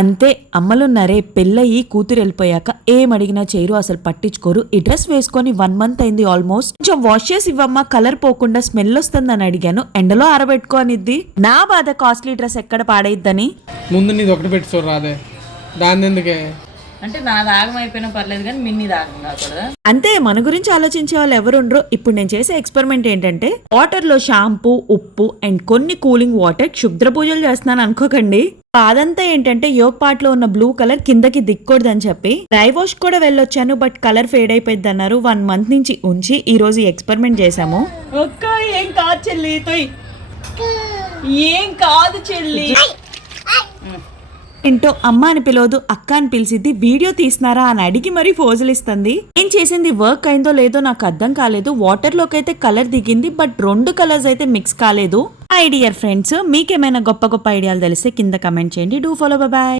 అంతే అమ్మలున్నారే పెళ్ళయి కూతురు వెళ్ళిపోయాక ఏం అడిగినా చేయరు అసలు పట్టించుకోరు. ఈ డ్రెస్ వేసుకొని వన్ మంత్ అయింది ఆల్మోస్ట్. కొంచెం వాష్ చేసి ఇవ్వమ్మా కలర్ పోకుండా స్మెల్ వస్తుందని అడిగాను. ఎండలో ఆరబెట్టుకో అనిద్ది. నా బాధ కాస్ట్లీ డ్రెస్ ఎక్కడ పాడైద్దని? ముందు నీది ఒకటి పెట్టుకోరు రాదే దాని ఎందుకే? అంటే నా దాగం అయిపోయినా పర్లేదు కానీ మిన్ని దాగం కాకూడదా? అంతే మన గురించి ఆలోచించే వాళ్ళు ఎవరుండ్రో? ఇప్పుడు నేను చేసే ఎక్స్పెరిమెంట్ ఏంటంటే వాటర్లో షాంపూ ఉప్పు అండ్ కొన్ని కూలింగ్ వాటర్ క్షుద్ర పూజలు చేస్తున్నాను అనుకోకండి. అదంతా ఏంటంటే యోగ్ పార్ట్లో ఉన్న బ్లూ కలర్ కిందకి దిక్కకూడదని చెప్పి డ్రై వాష్ కూడా వెళ్ళొచ్చాను బట్ కలర్ ఫేడ్ అయిపోయింది అన్నారు వన్ మంత్ నుంచి ఉంచి ఈ రోజు ఎక్స్పెరిమెంట్ చేసాము ఒక్క ఏం కాదు చెల్లి ఏం కాదు చెల్లి. ఏంటో అమ్మ అని పిలవదు అక్క అని పిలిచిద్ది వీడియో తీసినారా అని అడిగి మరీ ఫోజులు ఇస్తుంది ఏం చేసింది వర్క్ అయిందో లేదో నాకు అర్థం కాలేదు వాటర్లోకి అయితే కలర్ దిగింది బట్ రెండు కలర్స్ అయితే మిక్స్ కాలేదు. ఐ డియర్ ఫ్రెండ్స్ మీకేమైనా గొప్ప గొప్ప ఐడియాలు తెలిస్తే కింద కమెంట్ చేయండి. Do follow bye